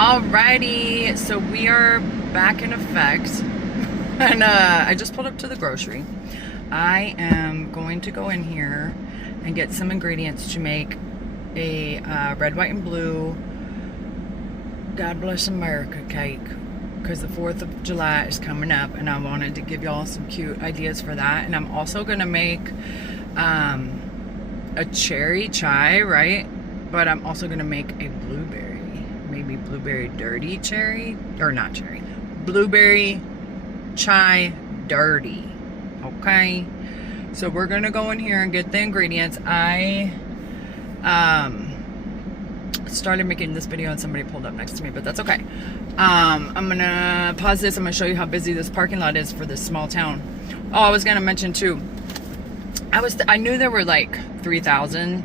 Alrighty, so we are back in effect, and I just pulled up to the grocery. I am going to go in here and get some ingredients to make a red, white, and blue God Bless America cake, because the 4th of July is coming up, and I wanted to give y'all some cute ideas for that. And I'm also going to make a cherry chai, right? But I'm also going to make a blueberry. Maybe blueberry dirty cherry, or not cherry, blueberry chai dirty. Okay, so we're gonna go in here and get the ingredients. I started making this video and somebody pulled up next to me, but that's okay. I'm gonna pause this. I'm gonna show you how busy this parking lot is for this small town. Oh, I was gonna mention too, I knew there were like 3,000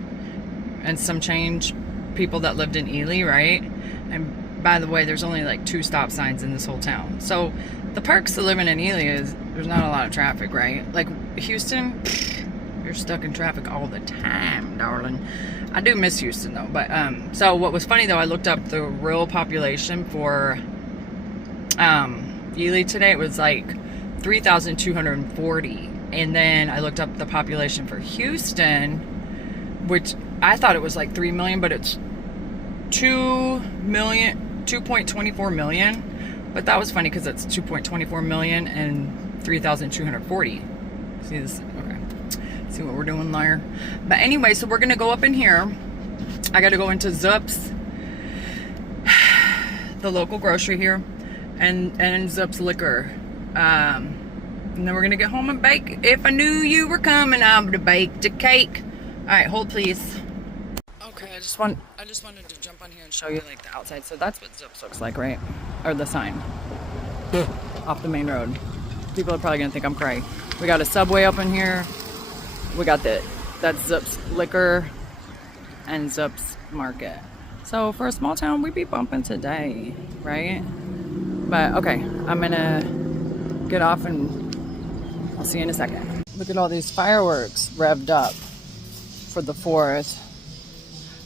and some change people that lived in Ely, right? And by the way, there's only like 2 stop signs in this whole town. So the perks to living in Ely is there's not a lot of traffic, right? Like Houston, you're stuck in traffic all the time, darling. I do miss Houston though. But so what was funny though, I looked up the real population for Ely today. It was like 3,240. And then I looked up the population for Houston, which I thought it was like 3 million, but it's 2.24 million. But that was funny because it's 2.24 million and 3,240. See this? Okay. See what we're doing there. But anyway, so we're gonna go up in here. I gotta go into Zups, the local grocery here, and Zups Liquor. And then we're gonna get home and bake. If I knew you were coming, I would have baked a cake. All right, hold please. Okay, I just wanted to jump on here and show you like the outside. So that's what Zups looks like, right? Or the sign off the main road. People are probably gonna think I'm crazy. We got a Subway up in here. We got that's Zups Liquor and Zups Market. So for a small town, we be bumping today, right? But okay, I'm gonna get off and I'll see you in a second. Look at all these fireworks revved up for the 4th.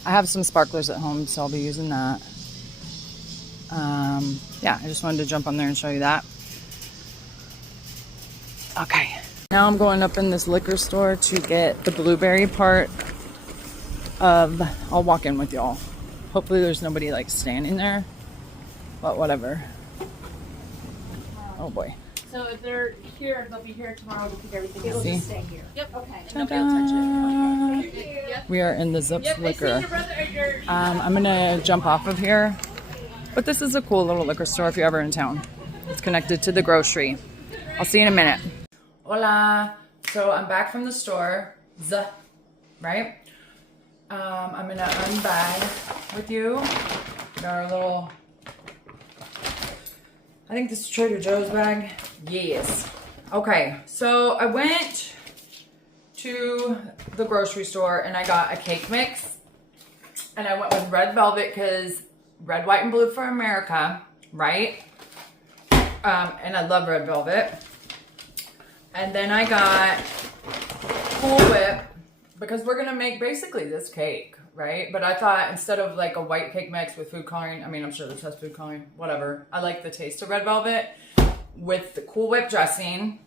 I have some sparklers at home, so I'll be using that. Yeah, I just wanted to jump on there and show you that. Okay, now I'm going up in this liquor store to get the blueberry part of, I'll walk in with y'all. Hopefully there's nobody like standing there, but whatever. Oh boy. So if they're here, they'll be here tomorrow to pick everything. It'll just stay here. Yep. Okay. Ta-da. Thank you. Yep. We are in the Zups Liquor. I'm gonna jump off of here, but this is a cool little liquor store if you're ever in town. It's connected to the grocery. I'll see you in a minute. Hola. So I'm back from the store, right? I'm gonna unbag with you. Got our little, I think this is Trader Joe's bag. Yes. Okay, so I went to the grocery store and I got a cake mix. And I went with red velvet because red, white, and blue for America, right? And I love red velvet. And then I got Cool Whip because we're gonna make basically this cake, right? But I thought instead of like a white cake mix with food coloring, I mean, I'm sure this has food coloring, whatever. I like the taste of red velvet with the Cool Whip dressing.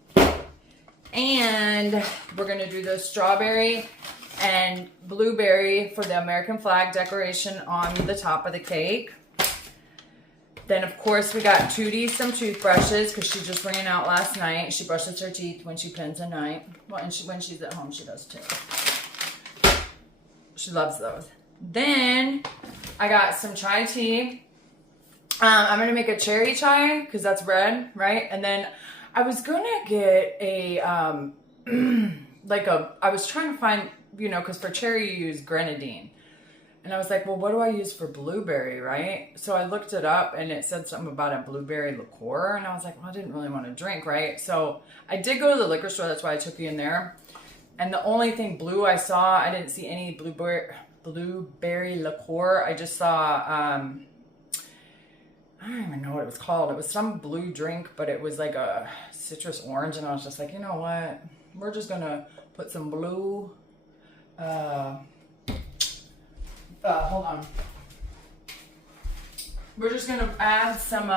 And we're gonna do the strawberry and blueberry for the American flag decoration on the top of the cake. Then of course we got Tootie some toothbrushes because she just ran out last night. She brushes her teeth when she pins at night. Well, and when she's at home, she does too. She loves those. Then I got some chai tea. I'm gonna make a cherry chai because that's red, right? And then I was gonna get a I was trying to find, you know, because for cherry you use grenadine. And I was like, well, what do I use for blueberry, right? So I looked it up and it said something about a blueberry liqueur. And I was like, well, I didn't really want to drink, right? So I did go to the liquor store. That's why I took you in there. And the only thing blue I saw, I didn't see any blueberry liqueur. I just saw, I don't even know what it was called. It was some blue drink, but it was like a citrus orange. And I was just like, you know what? We're just going to put some blue, hold on. we're just gonna add some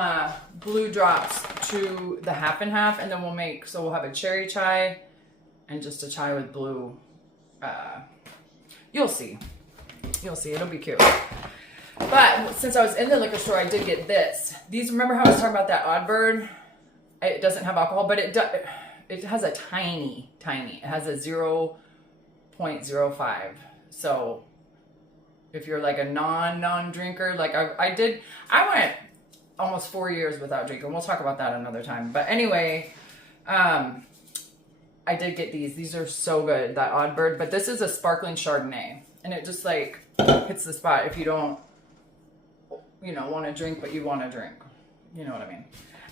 blue drops to the half and half, and then we'll have a cherry chai and just a chai with blue. You'll see. It'll be cute. But since I was in the liquor store, I did get this. These, remember how I was talking about that Oddbird? It doesn't have alcohol, but it has a tiny. It has a 0.05. So if you're like a non-drinker, like I went almost 4 years without drinking. We'll talk about that another time. But anyway, I did get these. These are so good, that Oddbird. But this is a sparkling Chardonnay, and it just like hits the spot if you don't, want to drink, but you want to drink. You know what I mean?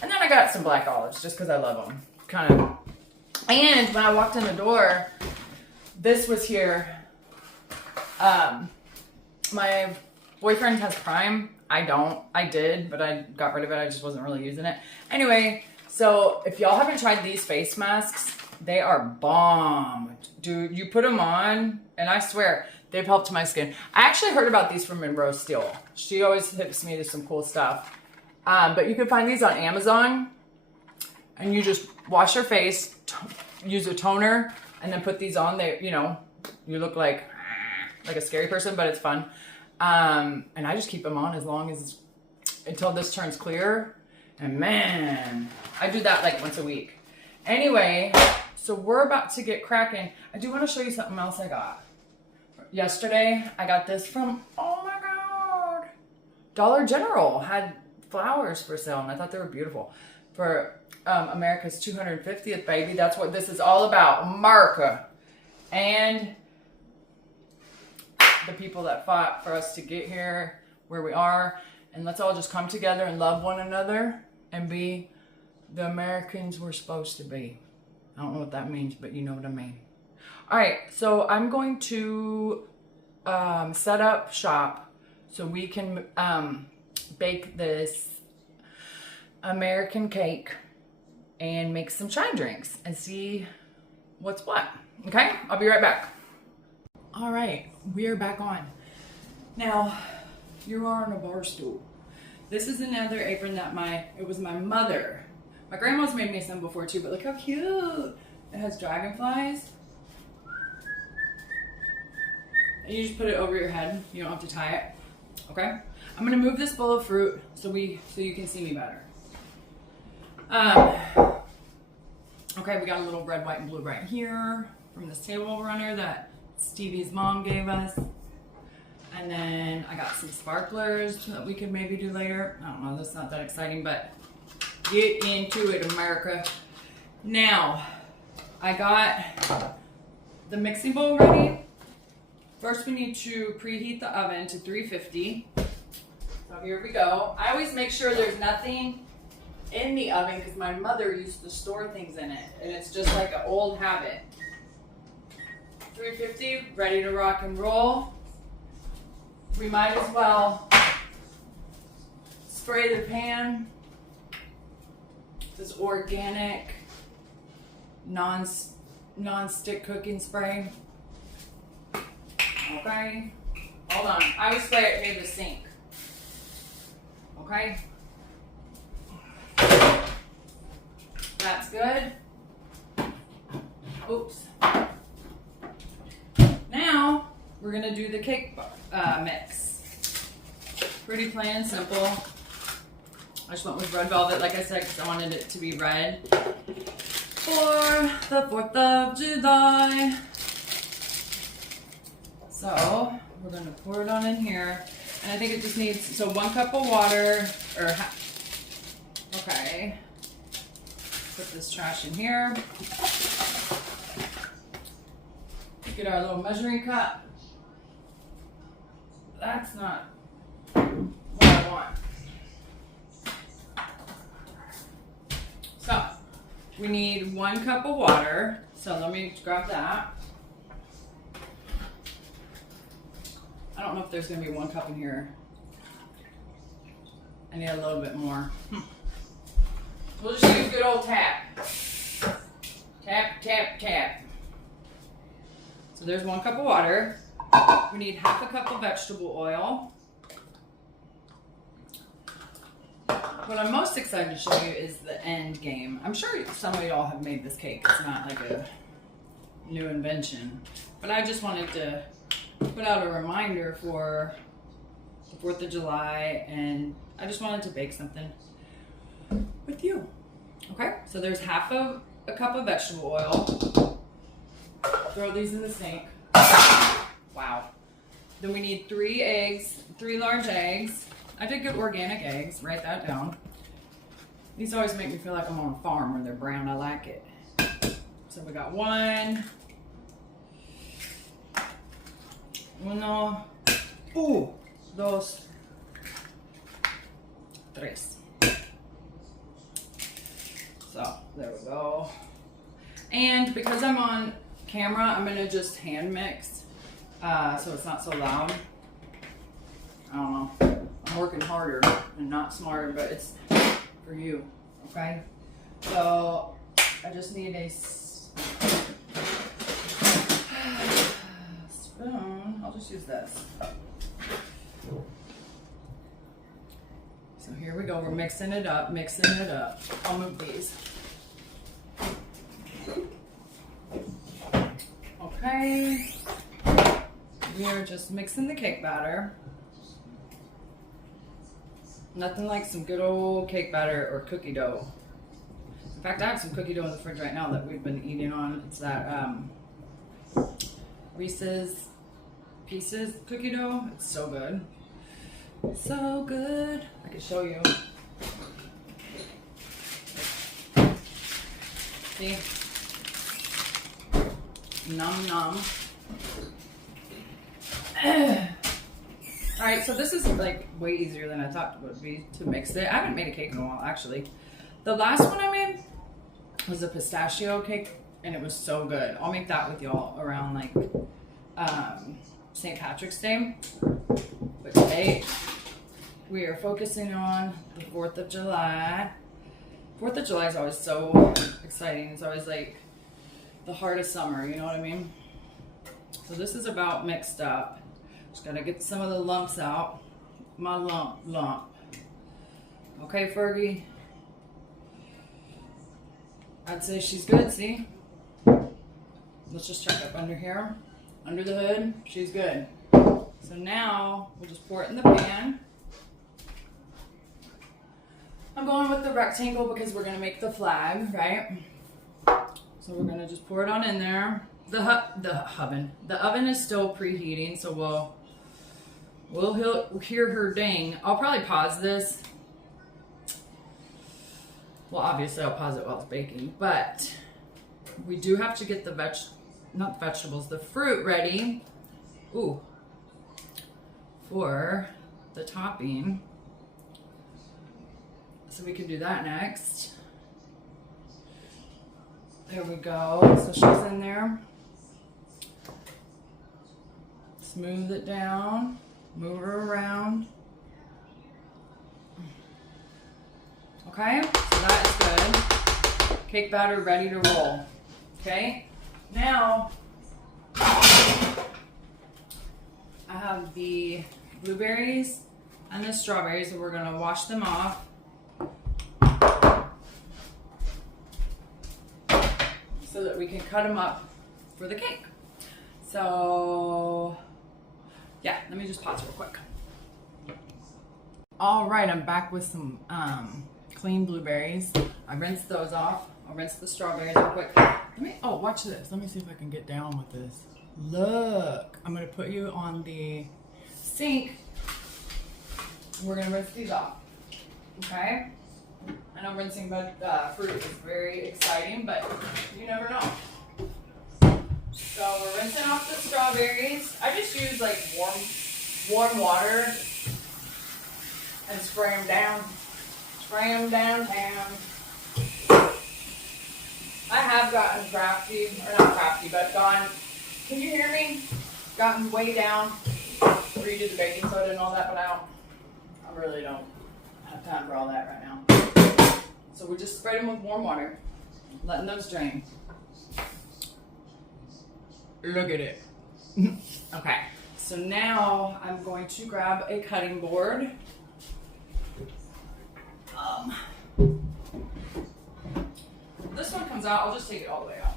And then I got some black olives just because I love them. Kind of. And when I walked in the door, this was here. My boyfriend has Prime. I don't. I did, but I got rid of it. I just wasn't really using it. Anyway, so if y'all haven't tried these face masks, they are bomb. Dude, you put them on, and I swear, they've helped my skin. I actually heard about these from Monroe Steele. She always hips me to some cool stuff. But you can find these on Amazon, and you just wash your face, use a toner, and then put these on. They, you look like a scary person, but it's fun. And I just keep them on until this turns clear. And man, I do that like once a week. Anyway, so we're about to get cracking. I do want to show you something else I got. Yesterday, I got this from, oh my God, Dollar General had flowers for sale, and I thought they were beautiful. For America's 250th baby. That's what this is all about, America. And the people that fought for us to get here where we are. And let's all just come together and love one another and be the Americans we're supposed to be. I don't know what that means, but you know what I mean. All right, so I'm going to set up shop so we can bake this American cake and make some chai drinks and see what's what. Okay, I'll be right back. All right, we are back on. Now, you are on a bar stool. This is another apron that it was my mother. My grandma's made me some before too, but look how cute. It has dragonflies. And you just put it over your head. You don't have to tie it. Okay? I'm gonna move this bowl of fruit so you can see me better. Okay, we got a little red, white, and blue right here from this table runner that Stevie's mom gave us. And then I got some sparklers that we could maybe do later. I don't know, that's not that exciting, but get into it, America. Now, I got the mixing bowl ready. First, we need to preheat the oven to 350. So here we go. I always make sure there's nothing in the oven because my mother used to store things in it, and it's just like an old habit. 350, ready to rock and roll. We might as well spray the pan. This organic non-stick cooking spray. Okay, hold on. I would spray it near the sink. Okay, that's good. Oops. Now we're gonna do the cake mix. Pretty plain and simple. I just went with red velvet, like I said, because I wanted it to be red for the 4th of July. So we're gonna pour it on in here, and I think it just needs 1 cup of water, okay. Put this trash in here. Get our little measuring cup. That's not what I want. So we need 1 cup of water. So let me grab that. I don't know if there's gonna be 1 cup in here. I need a little bit more. We'll just use good old tap. Tap, tap, tap. So there's 1 cup of water. We need 1/2 cup of vegetable oil. What I'm most excited to show you is the end game. I'm sure some of y'all have made this cake. It's not like a new invention, but I just wanted to put out a reminder for the 4th of July, and I just wanted to bake something with you. Okay, so there's half of a cup of vegetable oil. Throw these in the sink. Wow. Then we need 3 eggs, 3 large eggs. I did get organic eggs, write that down. These always make me feel like I'm on a farm when they're brown. I like it. So we got 1, 2, 3. So there we go. And because I'm on camera, I'm gonna just hand mix so it's not so loud. I don't know. I'm working harder and not smarter, but it's for you, okay? So I just need a spoon. I'll just use this. So here we go. We're mixing it up, mixing it up. I'll move these. Okay. We are just mixing the cake batter. Nothing like some good old cake batter or cookie dough. In fact, I have some cookie dough in the fridge right now that we've been eating on. It's that Reese's Pieces cookie dough. It's so good. So good. I can show you. See? Nom nom. All right, so this is like way easier than I thought it would be to mix it. I haven't made a cake in a while, actually. The last one I made was a pistachio cake, and it was so good. I'll make that with y'all around like St. Patrick's Day. But today we are focusing on the 4th of July. 4th of July is always so exciting. It's always like the heart of summer, you know what I mean? So this is about mixed up. Just gotta get some of the lumps out. My lump. Okay, Fergie? I'd say she's good, see? Let's just check up under here. Under the hood, she's good. So now, we'll just pour it in the pan. I'm going with the rectangle because we're gonna make the flag, right? So we're gonna just pour it on in there. The oven is still preheating, so we'll hear her ding. I'll probably pause this. Well, obviously I'll pause it while it's baking, but we do have to get the the fruit ready. Ooh, for the topping. So we can do that next. There we go. So she's in there. Smooth it down. Move her around. Okay, so that is good. Cake batter ready to roll. Okay, now I have the blueberries and the strawberries, and we're gonna wash them off. So that we can cut them up for the cake. So yeah, let me just pause real quick. All right, I'm back with some clean blueberries. I rinsed those off. I'll rinse the strawberries real quick. Oh, watch this. Let me see if I can get down with this. Look, I'm gonna put you on the sink. We're gonna rinse these off, okay? I know rinsing fruit is very exciting, but you never know. So we're rinsing off the strawberries. I just use like warm water and spray them down. Spray them downtown. I have gotten crafty, or not crafty, but can you hear me? Gotten way down where you do the baking soda and all that, but I really don't have time for all that right now. So we just spread them with warm water, letting those drain. Look at it. Okay, so now I'm going to grab a cutting board. comes out, I'll just take it all the way out.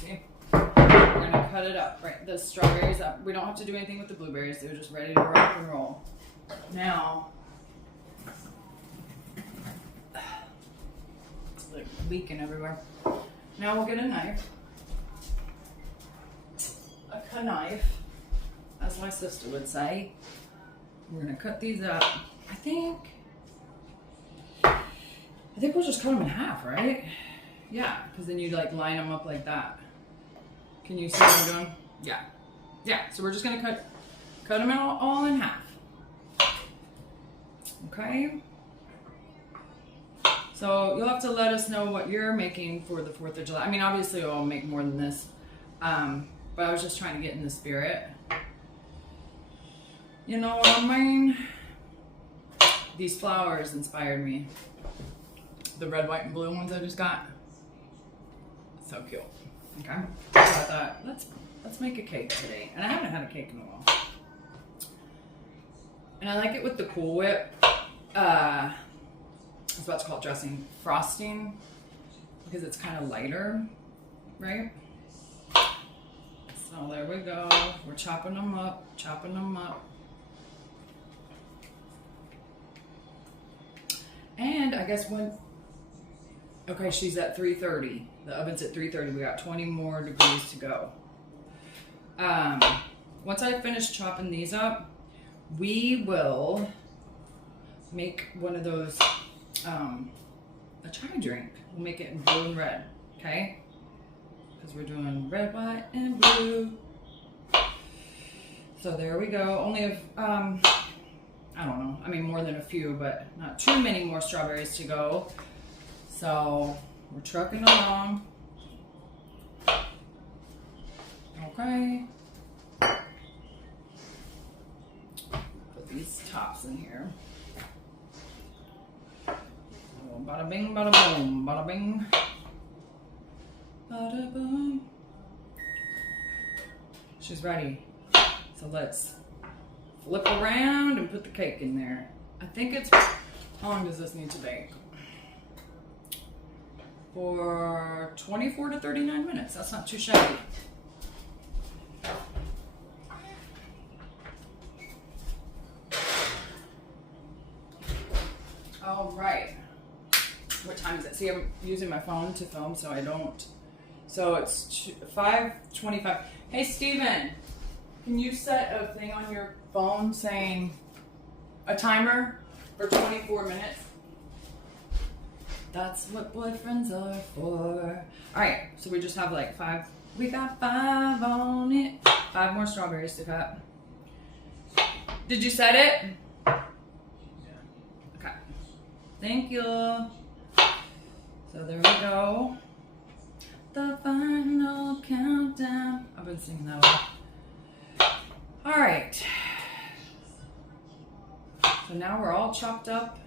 See? We're gonna cut it up, right? The strawberries up. We don't have to do anything with the blueberries. They're just ready to rock and roll. Now, it's like leaking everywhere. Now we'll get a knife. A knife, as my sister would say. We're gonna cut these up. I think we'll just cut them in half, right? Yeah, because then you like line them up like that. Can you see what I'm doing? Yeah. Yeah, so we're just gonna cut them all in half. Okay? So you'll have to let us know what you're making for the 4th of July. I mean, obviously I'll make more than this. But I was just trying to get in the spirit. You know what I mean? These flowers inspired me. The red, white, and blue ones I just got. So cute. Okay. So I thought, let's make a cake today. And I haven't had a cake in a while. And I like it with the Cool Whip. I was about to call it dressing. Frosting. Because it's kind of lighter. Right? So there we go. We're chopping them up. Chopping them up. And I guess when... Okay, she's at 330. The oven's at 330. We got 20 more degrees to go. Once I finish chopping these up, we will make one of those, a chai drink. We'll make it in blue and red, okay? Because we're doing red, white, and blue. So there we go. Only if, I don't know. I mean, more than a few, but not too many more strawberries to go. So we're trucking along. Okay. Put these tops in here. So bada bing, bada boom, bada bing, bada boom. She's ready. So let's flip around and put the cake in there. I think it's, how long does this need to bake? For 24 to 39 minutes. That's not too shabby. All right. What time is it? See, I'm using my phone to film, so I don't. So it's 5:25. Hey, Steven, can you set a thing on your phone saying a timer for 24 minutes? That's what boyfriends are for. All right, so we just have like 5. We got 5 on it. 5 more strawberries to cut. Did you set it? Okay. Thank you. So there we go. The final countdown. I've been singing that a lot. All right. So now we're all chopped up.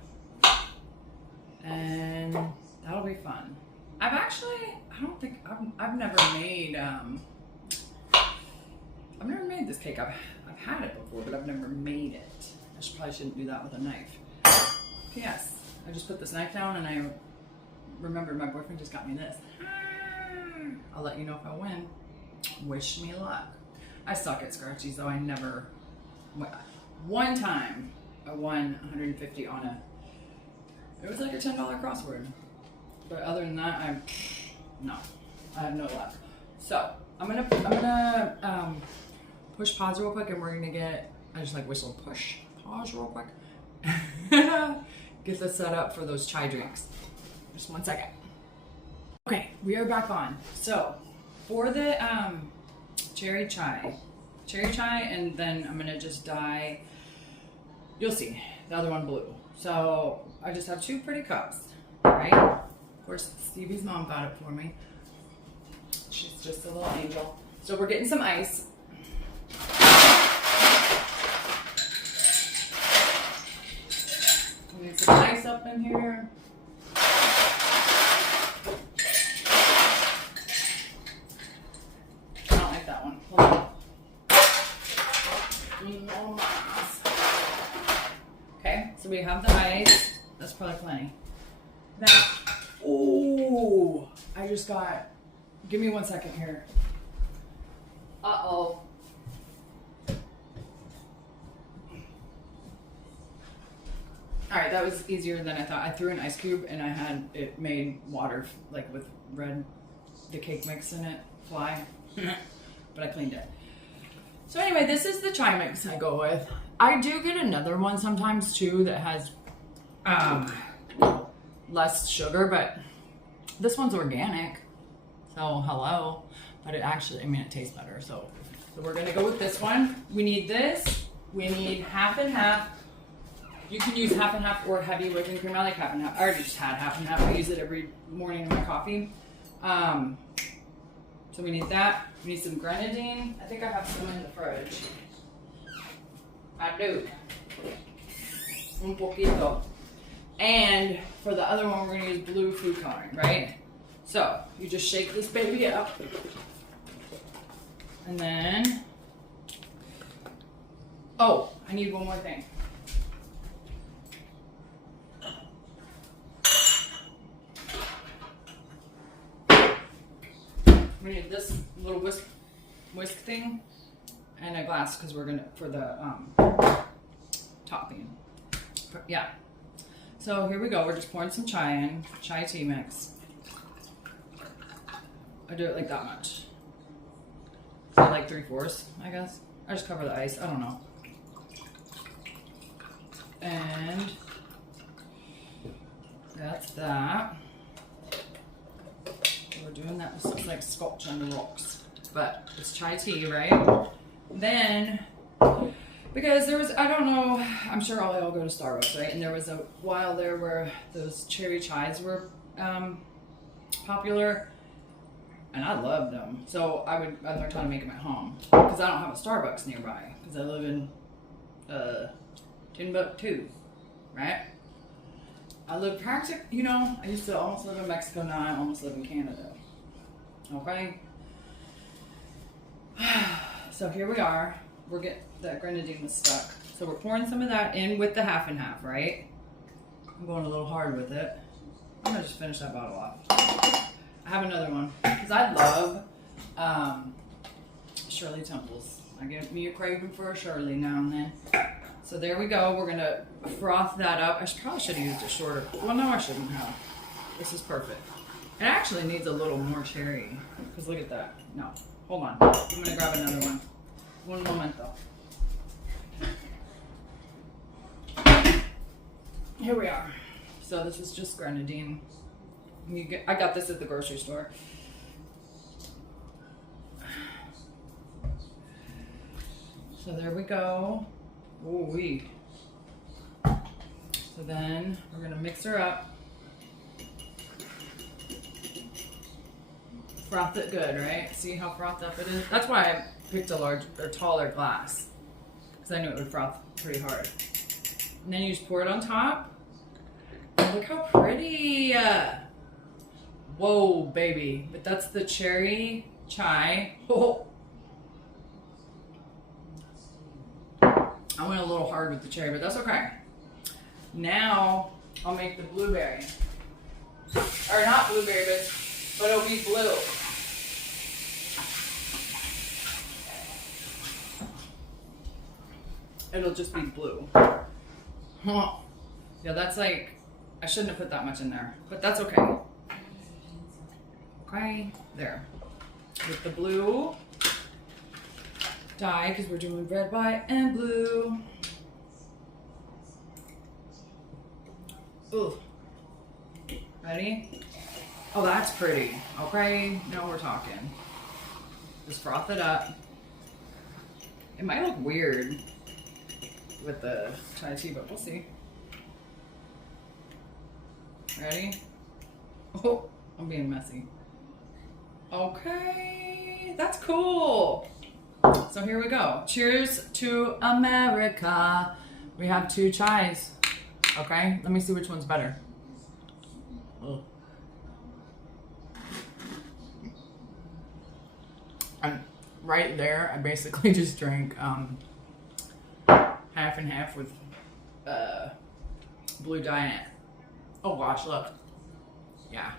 And that'll be fun. I've never made this cake. I've had it before, but I've never made it. Probably shouldn't do that with a knife. Yes, I just put this knife down and I remembered my boyfriend just got me this. I'll let you know if I win. Wish me luck. I suck at scratchies though. I never, one time I won 150 on a, it was like a $10 crossword. But other than that, I have no luck. So I'm gonna push pause real quick, and we're gonna get. I just like whistle push pause real quick. Get this set up for those chai drinks. Just 1 second. Okay, we are back on. So for the cherry chai, and then I'm gonna just dye. You'll see the other one blue. So I just have 2 pretty cups, right? Of course, Stevie's mom got it for me. She's just a little angel. So we're getting some ice. We need some ice up in here. I don't like that one. Hold on. Okay, so we have the ice. That's probably plenty. That, oh, I I just got, give me 1 second here. Uh-oh. All right, that was easier than I thought. I threw an ice cube and I had it made water, like with the cake mix in it, fly, but I cleaned it. So anyway, this is the chai mix I go with. I do get another one sometimes too that has less sugar, but this one's organic, so hello. But it actually, I mean, it tastes better. So we're gonna go with this one. We need this. We need half and half. You can use half and half or heavy whipping cream. I like half and half. I already just had half and half. I use it every morning in my coffee. So we need that. We need some grenadine. I think I have some in the fridge. I do. Un poquito. And for the other one, we're gonna use blue food coloring, right? So you just shake this baby up. And then, oh, I need one more thing. We need this little whisk thing and a glass because we're gonna, for the topping. Yeah. So here we go. We're just pouring some chai in, chai tea mix. I do it like that much. So like 3/4, I guess. I just cover the ice. I don't know. And that's that. We're doing that. This looks like Scotch on the rocks, but it's chai tea, right? Then, because there was, I don't know, I'm sure all y'all go to Starbucks, right? And there was a while there where those cherry chais were popular, and I loved them. So I learned how to make them at home because I don't have a Starbucks nearby because I live in Timbuktu, right? I live practically, you know, I used to almost live in Mexico, now I almost live in Canada. Okay? So here we are. We're getting, that grenadine was stuck. So we're pouring some of that in with the half and half, right? I'm going a little hard with it. I'm gonna just finish that bottle off. I have another one, because I love Shirley Temples. I get me a craving for a Shirley now and then. So there we go. We're gonna froth that up. I probably should have used it shorter. Well, no, I shouldn't have. This is perfect. It actually needs a little more cherry. Because look at that. No, hold on. I'm gonna grab another one. One momento. Here we are. So this is just grenadine. I got this at the grocery store. So there we go. Ooh wee. So then we're gonna mix her up. Froth it good, right? See how frothed up it is? That's why I picked a large or taller glass, because I knew it would froth pretty hard. And then you just pour it on top. And look how pretty. Whoa, baby. But that's the cherry chai. Oh. I went a little hard with the cherry, but that's okay. Now I'll make the blueberry. Or not blueberry, but it'll be blue. It'll just be blue. Huh. Yeah, that's like, I shouldn't have put that much in there, but that's okay. Okay, there. With the blue dye, because we're doing red, white, and blue. Ooh. Ready? Oh, that's pretty. Okay, now we're talking. Just froth it up. It might look weird with the chai tea, but we'll see. Ready? Oh, I'm being messy. Okay, that's cool. So here we go. Cheers to America. We have 2 chais. Okay, let me see which one's better. Ugh. And right there, I basically just drank half and half with blue dye in it. Oh gosh, look. Yeah.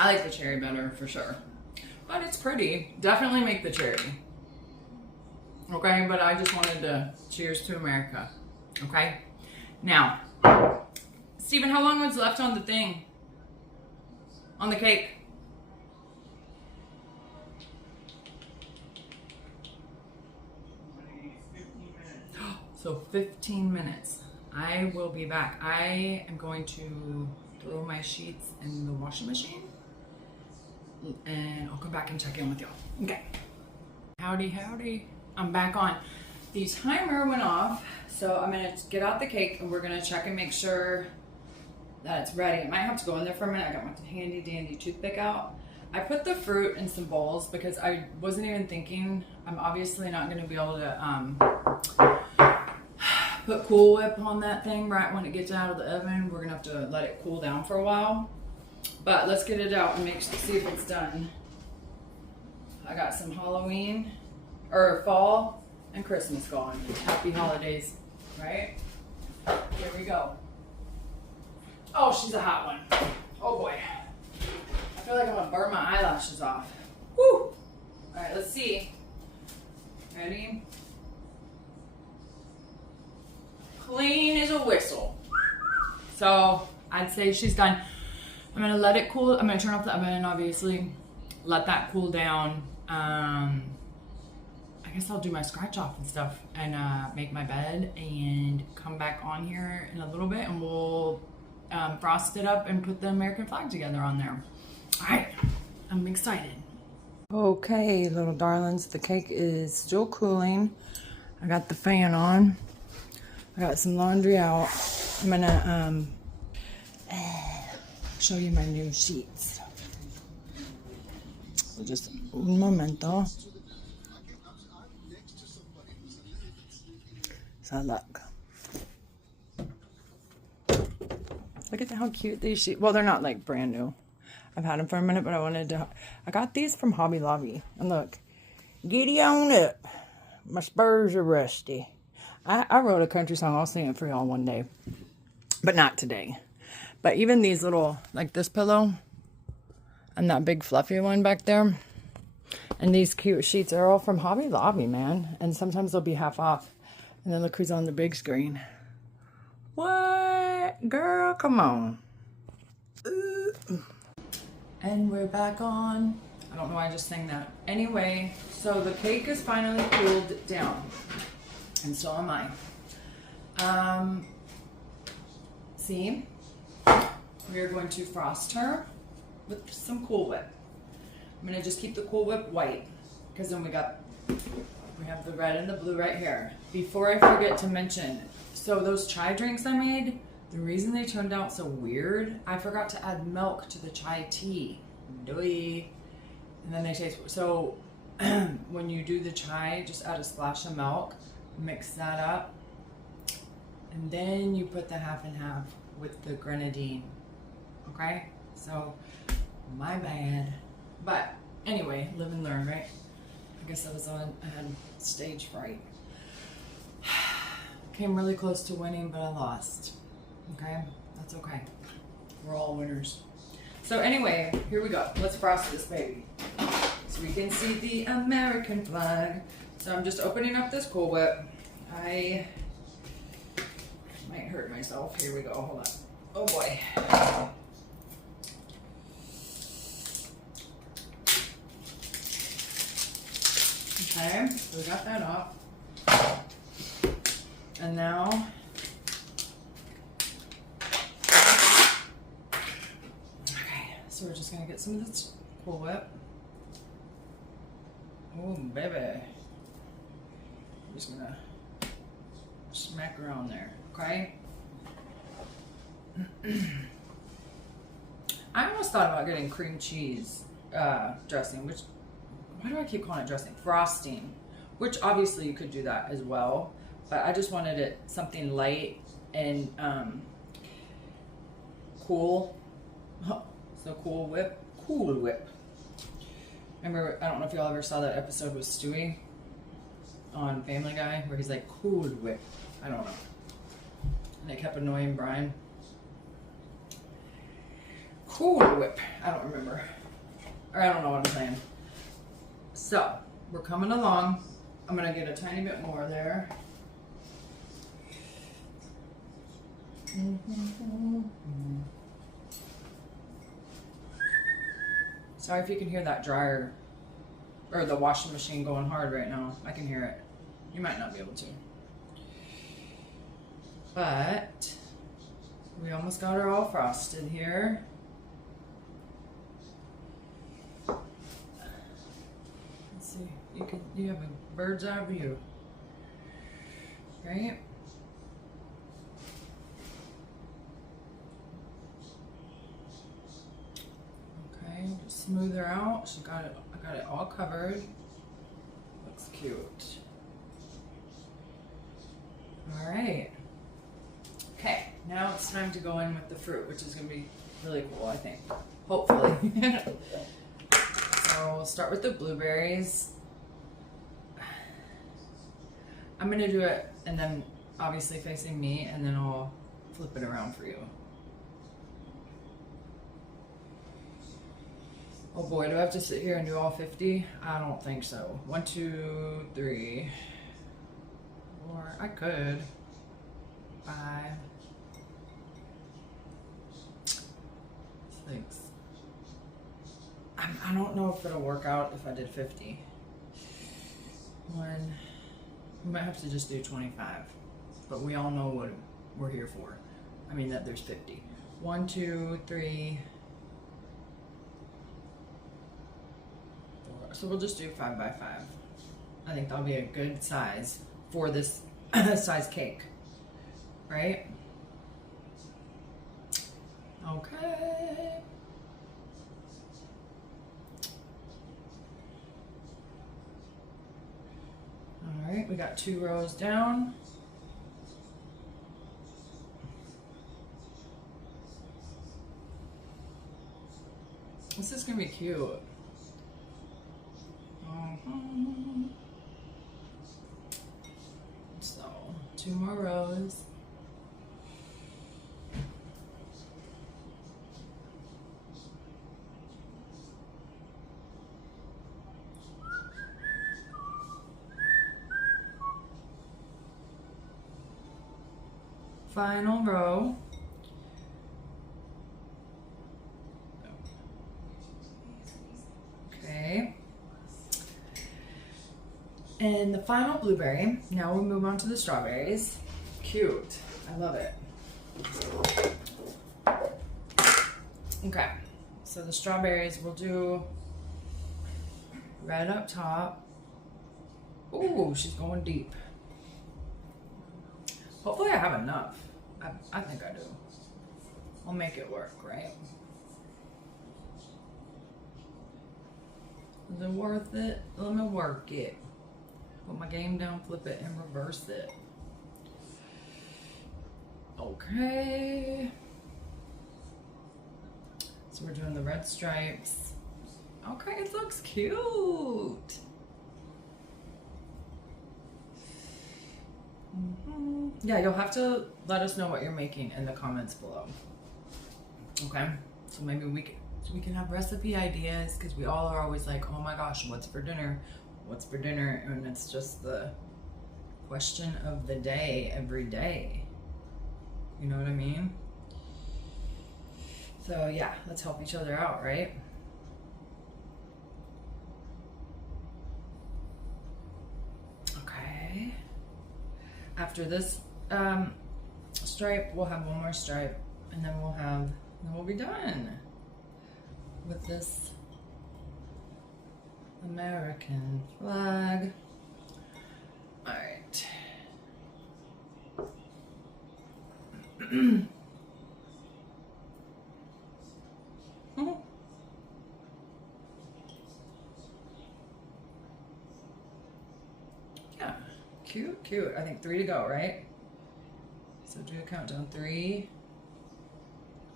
I like the cherry better for sure. But it's pretty. Definitely make the cherry. Okay, but I just wanted to cheers to America. Okay? Now, Steven, how long was left on the thing? On the cake? So 15 minutes. I will be back. I am going to throw my sheets in the washing machine and I'll come back and check in with y'all. Okay. Howdy, howdy. I'm back on. The timer went off, so I'm gonna get out the cake and we're gonna check and make sure that it's ready. I might have to go in there for a minute. I got my handy dandy toothpick out. I put the fruit in some bowls because I wasn't even thinking. I'm obviously not gonna be able to put Cool Whip on that thing right when it gets out of the oven. We're gonna have to let it cool down for a while. But let's get it out and see if it's done. I got some Halloween, or fall and Christmas going. Happy holidays, right? Here we go. Oh, she's a hot one. Oh boy. I feel like I'm gonna burn my eyelashes off. Woo! All right, let's see. Ready? Clean as a whistle. So I'd say she's done. I'm gonna let it cool. I'm gonna turn off the oven, obviously. Let that cool down. I guess I'll do my scratch off and stuff and make my bed and come back on here in a little bit and we'll frost it up and put the American flag together on there. All right, I'm excited. Okay, little darlings, the cake is still cooling. I got the fan on. I got some laundry out. I'm gonna show you my new sheets. So just un momento. So look. Look at how cute these sheets. Well, they're not like brand new. I've had them for a minute, but I got these from Hobby Lobby. And look, giddy on up. My spurs are rusty. I wrote a country song. I'll sing it for y'all one day. But not today. But even these little, like this pillow. And that big fluffy one back there. And these cute sheets are all from Hobby Lobby, man. And sometimes they'll be half off. And then look who's on the big screen. What? Girl, come on. And we're back on. I don't know why I just sang that. Anyway, so the cake is finally cooled down. And so am I. See? We are going to frost her with some Cool Whip. I'm going to just keep the Cool Whip white. Because then we have the red and the blue right here. Before I forget to mention, so those chai drinks I made, the reason they turned out so weird, I forgot to add milk to the chai tea. Doy. And then they taste, so when you do the chai, just add a splash of milk, mix that up, and then you put the half and half with the grenadine. Okay? So, my bad. But anyway, live and learn, right? I guess I had stage fright. Came really close to winning, but I lost. Okay? That's okay. We're all winners. So anyway, here we go. Let's frost this baby. So we can see the American flag. So I'm just opening up this Cool Whip. I might hurt myself. Here we go. Hold on. Oh boy. Okay, so we got that off. And now, okay, so we're just gonna get some of this Cool Whip. Oh, baby. I'm just gonna smack her on there, okay? I almost thought about getting cream cheese dressing, which, why do I keep calling it dressing? Frosting, which obviously you could do that as well, but I just wanted it something light and cool. So Cool Whip. Remember, I don't know if y'all ever saw that episode with Stewie on Family Guy where he's like, Cool Whip. I don't know. And they kept annoying Brian. Cool Whip. I don't remember. Or I don't know what I'm saying. So, we're coming along. I'm going to get a tiny bit more there. Sorry if you can hear that dryer or the washing machine going hard right now. I can hear it. You might not be able to. But we almost got her all frosted here. Let's see. You have a bird's eye view. Right? Okay, just smooth her out. I got it all covered. Looks cute. All right. Okay, now it's time to go in with the fruit, which is gonna be really cool, I think. Hopefully. So we'll start with the blueberries. I'm gonna do it and then obviously facing me, and then I'll flip it around for you. Oh boy, do I have to sit here and do all 50? I don't think so. 1, 2, 3, 4. I could. 5, 6. I don't know if it'll work out if I did 50. 1. We might have to just do 25. But we all know what we're here for. I mean that there's 50. 1, 2, 3. So we'll just do 5 by 5. I think that'll be a good size for this size cake, right? Okay. All right, we got 2 rows down. This is gonna be cute. So, 2 more rows. Final row. Okay. And the final blueberry. Now we'll move on to the strawberries. Cute. I love it. Okay. So the strawberries, we'll do red up top. Ooh, she's going deep. Hopefully I have enough. I think I do. I'll make it work, right? Is it worth it? Let me work it. Put my game down, flip it, and reverse it. Okay. So we're doing the red stripes. Okay, it looks cute. Yeah, you'll have to let us know what you're making in the comments below. Okay, so maybe we can have recipe ideas, because we all are always like, oh my gosh, what's for dinner? What's for dinner? And it's just the question of the day every day. You know what I mean? So yeah, let's help each other out, right? Okay. After this stripe, we'll have 1 more stripe, and then we'll be done with this American flag. All right. Yeah, cute, cute. I think 3 to go, right? So do a countdown. 3,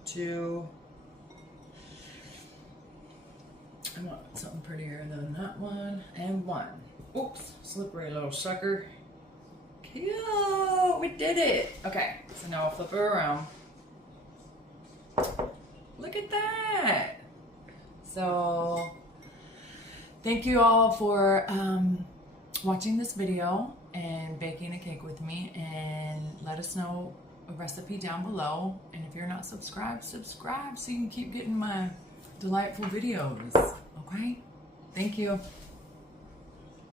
2. I want something prettier than that one. And 1. Oops, slippery little sucker. Cute, we did it. Okay, so now I'll flip her around. Look at that. So thank you all for watching this video and baking a cake with me, and let us know a recipe down below. And if you're not subscribed, subscribe so you can keep getting my delightful videos. Okay? Thank you.